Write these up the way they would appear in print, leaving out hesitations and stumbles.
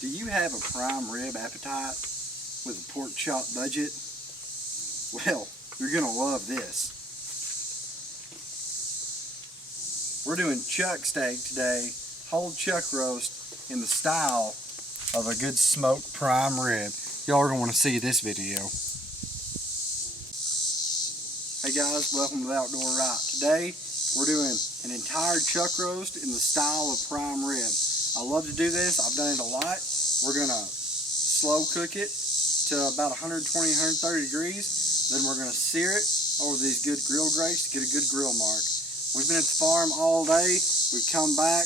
Do you have a prime rib appetite with a pork chop budget? Well, you're gonna love this. We're doing chuck steak today, whole chuck roast in the style of a good smoked prime rib. Y'all are gonna want to see this video. Hey guys, welcome to the Outdoor Right. Today we're doing an entire chuck roast in the style of prime rib. I love to do this. I've done it a lot. We're gonna slow cook it to about 120, 130 degrees. Then we're gonna sear it over these good grill grates to get a good grill mark. We've been at the farm all day. We've come back.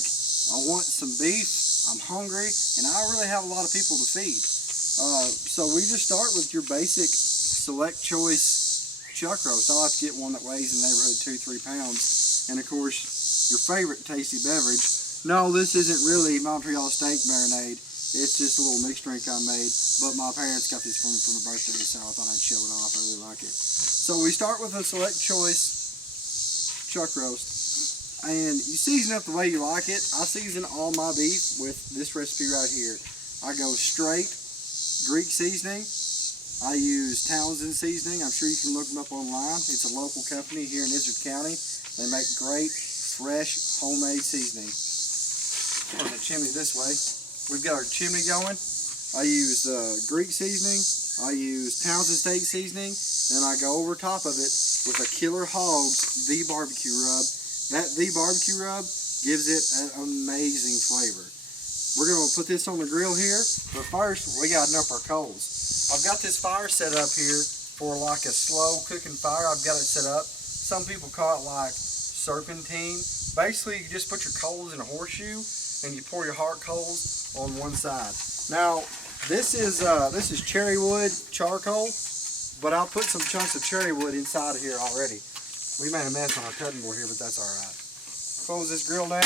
I want some beef. I'm hungry, and I really have a lot of people to feed. So we just start with your basic select choice chuck roast. I like to get one that weighs in the neighborhood 2-3 pounds, and of course your favorite tasty beverage. No, this isn't really Montreal steak marinade. It's just a little mixed drink I made, but my parents got this for me for my birthday, so I thought I'd show it off. I really like it. So we start with a select choice chuck roast, and you season up the way you like it. I season all my beef with this recipe right here. I go straight Greek seasoning. I use Townsend seasoning. I'm sure you can look them up online. It's a local company here in Izard County. They make great, fresh, homemade seasoning. Turn the chimney this way. We've got our chimney going. I use Greek seasoning. I use Townsend steak seasoning, and I go over top of it with a Killer Hogs V barbecue rub. That V barbecue rub gives it an amazing flavor. We're going to put this on the grill here, but first we got to dump our coals. I've got this fire set up here for like a slow cooking fire. I've got it set up. Some people call it like serpentine. Basically, you just put your coals in a horseshoe and you pour your hot coals on one side. Now, this is cherry wood charcoal, but I'll put some chunks of cherry wood inside of here already. We made a mess on our cutting board here, but that's all right. Close this grill down.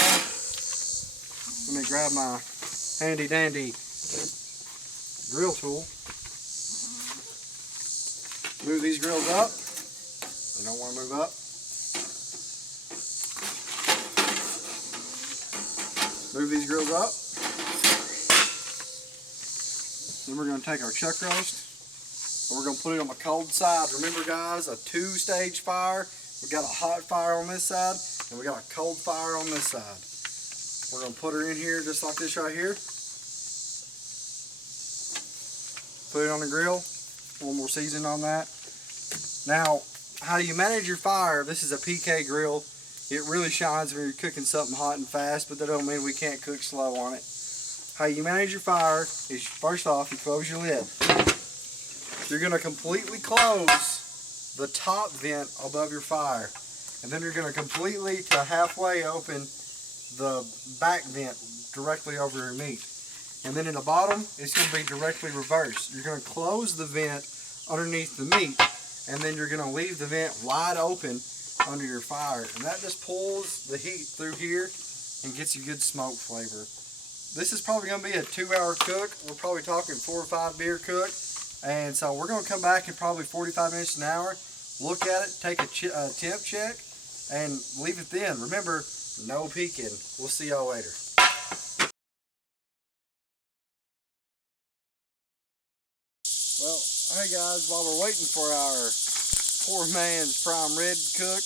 Let me grab my handy dandy grill tool. Move these grills up. They don't want to move up. Move these grills up. Then we're going to take our chuck roast and we're going to put it on the cold side. Remember guys, a 2-stage fire. We got a hot fire on this side and we got a cold fire on this side. We're going to put her in here just like this right here. Put it on the grill. A little more seasoning on that. Now, how you manage your fire, this is a PK grill. It really shines when you're cooking something hot and fast, but that don't mean we can't cook slow on it. How you manage your fire is, first off, you close your lid. You're going to completely close the top vent above your fire. And then you're going to completely to halfway open the back vent directly over your meat. And then in the bottom, it's going to be directly reversed. You're going to close the vent underneath the meat, and then you're going to leave the vent wide open under your fire. And that just pulls the heat through here and gets you good smoke flavor. This is probably going to be a 2-hour cook. We're probably talking 4 or 5 beer cook. And so we're going to come back in probably 45 minutes to an hour, look at it, take a temp check, and leave it then. Remember, no peeking. We'll see y'all later. Well, hey guys, while we're waiting for our poor man's prime rib cook,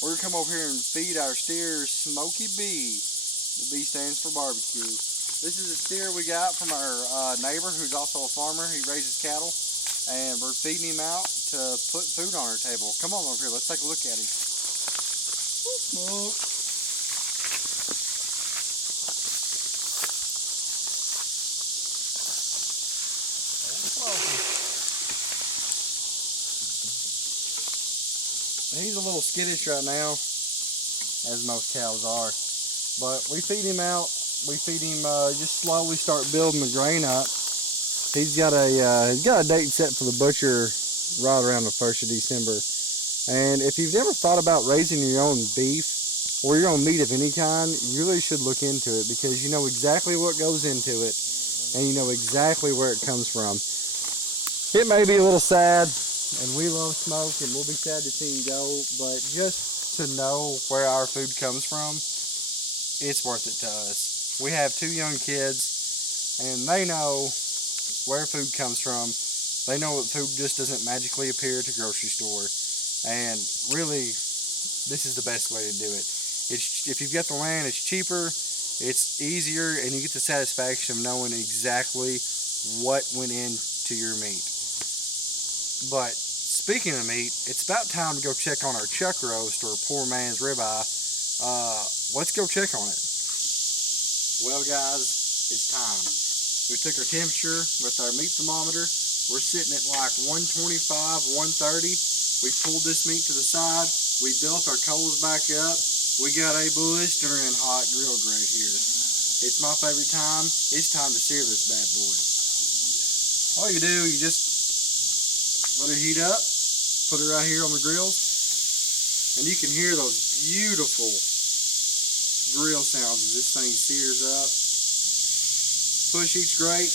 we're going to come over here and feed our steer Smoky B. The B stands for barbecue. This is a steer we got from our neighbor who's also a farmer. He raises cattle, and we're feeding him out to put food on our table. Come on over here, let's take a look at him. Smoke. He's a little skittish right now, as most cows are, but we feed him out. We feed him, just slowly start building the grain up. He's got a date set for the butcher right around the 1st of December. And if you've never thought about raising your own beef or your own meat of any kind, you really should look into it, because you know exactly what goes into it and you know exactly where it comes from. It may be a little sad, and we love Smoke, and we'll be sad to see him go, but just to know where our food comes from, it's worth it to us. We have 2 young kids. and they know where food comes from. They know that food just doesn't magically appear at the grocery store. And really, this is the best way to do it. If you've got the land, it's cheaper, it's easier, and you get the satisfaction of knowing exactly what went into your meat. But speaking of meat, it's about time to go check on our chuck roast, or poor man's ribeye. Let's go check on it. Well, guys, it's time. We took our temperature with our meat thermometer. We're sitting at like 125, 130. We pulled this meat to the side. We built our coals back up. We got a blistering hot grill grate here. It's my favorite time. It's time to sear this bad boy. All you do, you just let it heat up. Put it right here on the grills. And you can hear those beautiful grill sounds as this thing sears up. Push each grate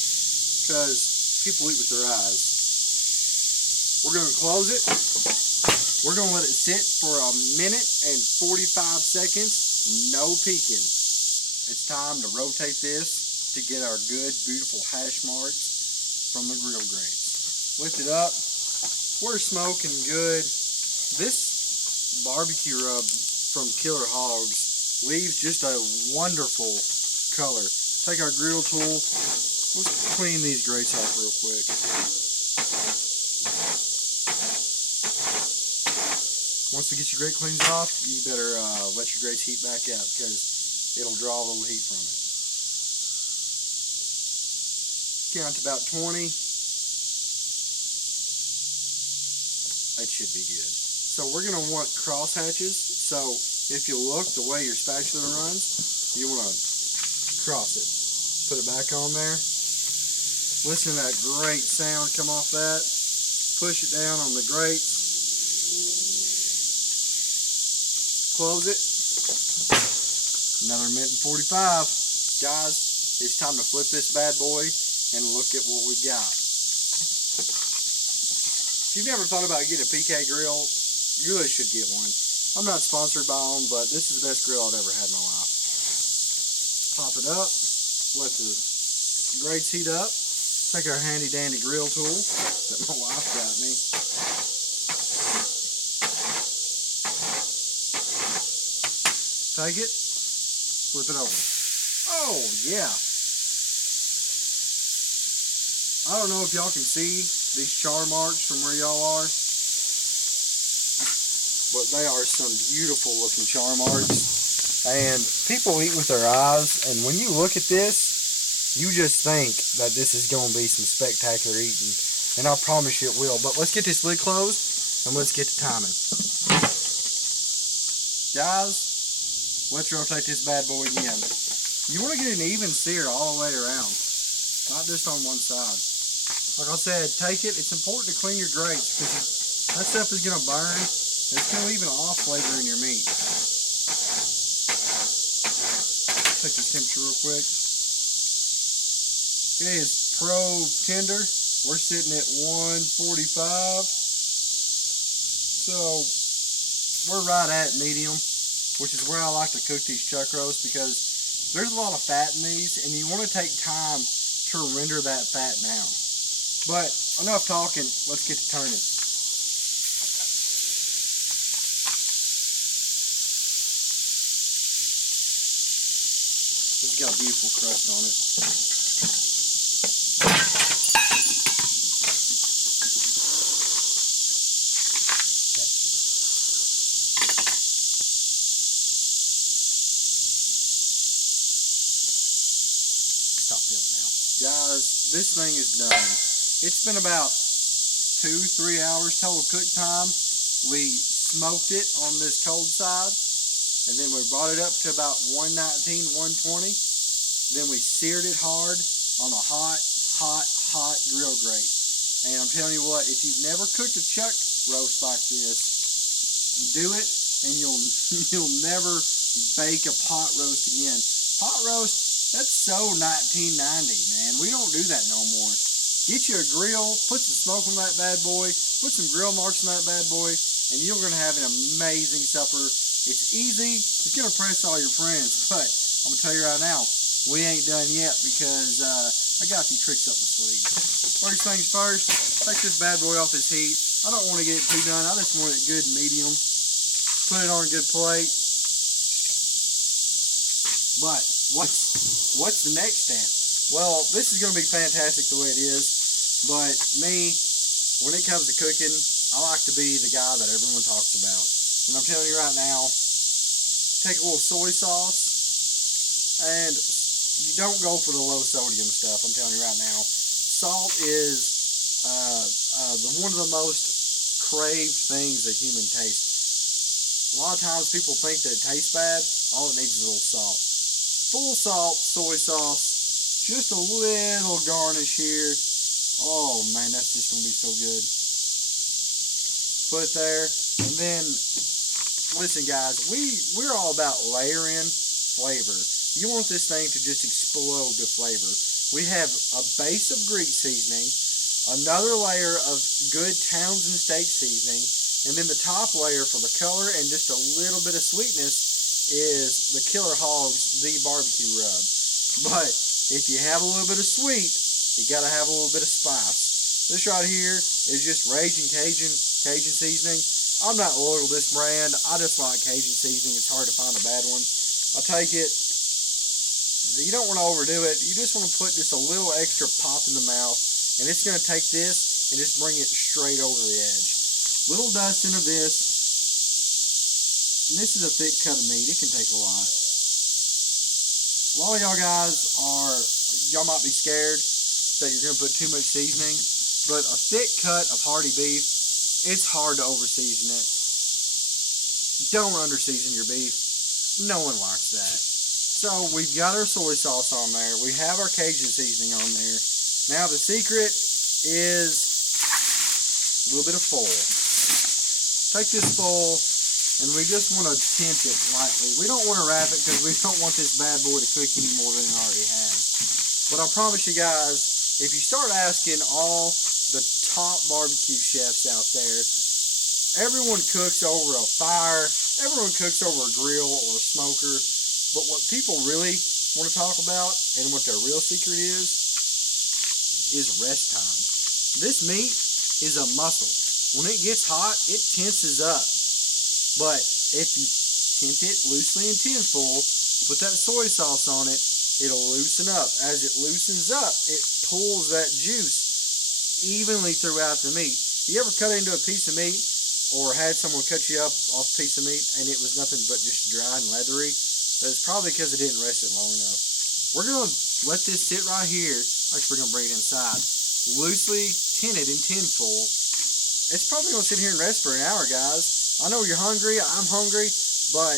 because people eat with their eyes. We're going to close it. We're going to let it sit for 1 minute and 45 seconds, no peeking. It's time to rotate this to get our good, beautiful hash marks from the grill grates. Lift it up. We're smoking good. This barbecue rub from Killer Hogs leaves just a wonderful color. Take our grill tool. Let's clean these grates off real quick. Once we get your grate cleans off, you better let your grates heat back up because it'll draw a little heat from it. Count to about 20. That should be good. So we're going to want cross hatches. So if you look the way your spatula runs, you want to cross it. Put it back on there. Listen to that great sound come off that. Push it down on the grates. Close it. Another minute and 45. Guys, it's time to flip this bad boy and look at what we've got. If you've never thought about getting a PK grill, you really should get one. I'm not sponsored by them, but this is the best grill I've ever had in my life. Pop it up. Let the grates heat up. Take our handy dandy grill tool that my wife got me. Take it, flip it over. Oh, yeah. I don't know if y'all can see these char marks from where y'all are, but they are some beautiful looking char marks. And people eat with their eyes, and when you look at this, you just think that this is going to be some spectacular eating. And I promise you it will. But let's get this lid closed, and let's get to timing. Guys, let's rotate this bad boy again. You want to get an even sear all the way around, not just on one side. Like I said, take it. It's important to clean your grates because that stuff is going to burn and it's going to leave an off flavor in your meat. Take the temperature real quick. It is probe tender. We're sitting at 145. So we're right at medium, which is where I like to cook these chuck roasts because there's a lot of fat in these and you want to take time to render that fat down. But enough talking, let's get to turning. This has got a beautiful crust on it. Stop filming now. Guys, this thing is done. It's been about 2-3 hours total cook time. We smoked it on this cold side, and then we brought it up to about 119, 120. Then we seared it hard on a hot grill grate. And I'm telling you what, if you've never cooked a chuck roast like this, do it, and you'll never bake a pot roast again. Pot roast, that's so 1990, man. We don't do that no more. Get you a grill, put some smoke on that bad boy, put some grill marks on that bad boy, and you're going to have an amazing supper. It's easy. It's going to impress all your friends, but I'm going to tell you right now, we ain't done yet because I got a few tricks up my sleeve. First things first, take this bad boy off his heat. I don't want to get it too done. I just want it good and medium. Put it on a good plate. But what's the next step? Well, this is going to be fantastic the way it is. But me, when it comes to cooking, I like to be the guy that everyone talks about. And I'm telling you right now, take a little soy sauce, and you don't go for the low sodium stuff. I'm telling you right now, salt is one of the most craved things that human taste. A lot of times people think that it tastes bad. All it needs is a little salt. Full salt, soy sauce, just a little garnish here. Oh man, that's just gonna be so good. Put it there, and then listen, guys, we're all about layering flavor. You want this thing to just explode with flavor. We have a base of Greek seasoning, another layer of good Townsend steak seasoning, and then the top layer for the color and just a little bit of sweetness is the Killer Hogs, the barbecue rub. But if you have a little bit of sweet, you gotta have a little bit of spice. This right here is just Raging Cajun seasoning. I'm not loyal to this brand. I just like Cajun seasoning. It's hard to find a bad one. I take it. You don't want to overdo it. You just want to put just a little extra pop in the mouth, and it's going to take this and just bring it straight over the edge. Little dusting of this. And this is a thick cut of meat. It can take a lot. A lot of y'all guys y'all might be scared that you're going to put too much seasoning, but a thick cut of hearty beef, it's hard to over-season it. Don't under-season your beef. No one likes that. So we've got our soy sauce on there. We have our Cajun seasoning on there. Now the secret is a little bit of foil. Take this foil and we just want to tint it lightly. We don't want to wrap it because we don't want this bad boy to cook any more than it already has. But I promise you guys, if you start asking all the top barbecue chefs out there, everyone cooks over a fire, everyone cooks over a grill or a smoker, but what people really want to talk about and what their real secret is rest time. This meat is a muscle. When it gets hot, it tenses up. But if you tint it loosely in tinfoil, put that soy sauce on it, it'll loosen up. As it loosens up, it pulls that juice evenly throughout the meat. You ever cut into a piece of meat or had someone cut you up off a piece of meat and it was nothing but just dry and leathery? That's probably because it didn't rest it long enough. We're going to let this sit right here. Actually, we're going to bring it inside. Loosely tinted in tinfoil. It's probably going to sit here and rest for an hour, guys. I know you're hungry. I'm hungry. But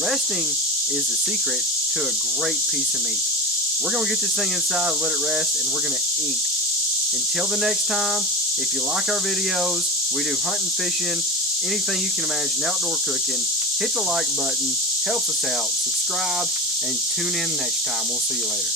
resting is the secret to a great piece of meat. We're going to get this thing inside, let it rest, and we're going to eat. Until the next time, if you like our videos, we do hunting, fishing, anything you can imagine, outdoor cooking, hit the like button, helps us out, subscribe, and tune in next time. We'll see you later.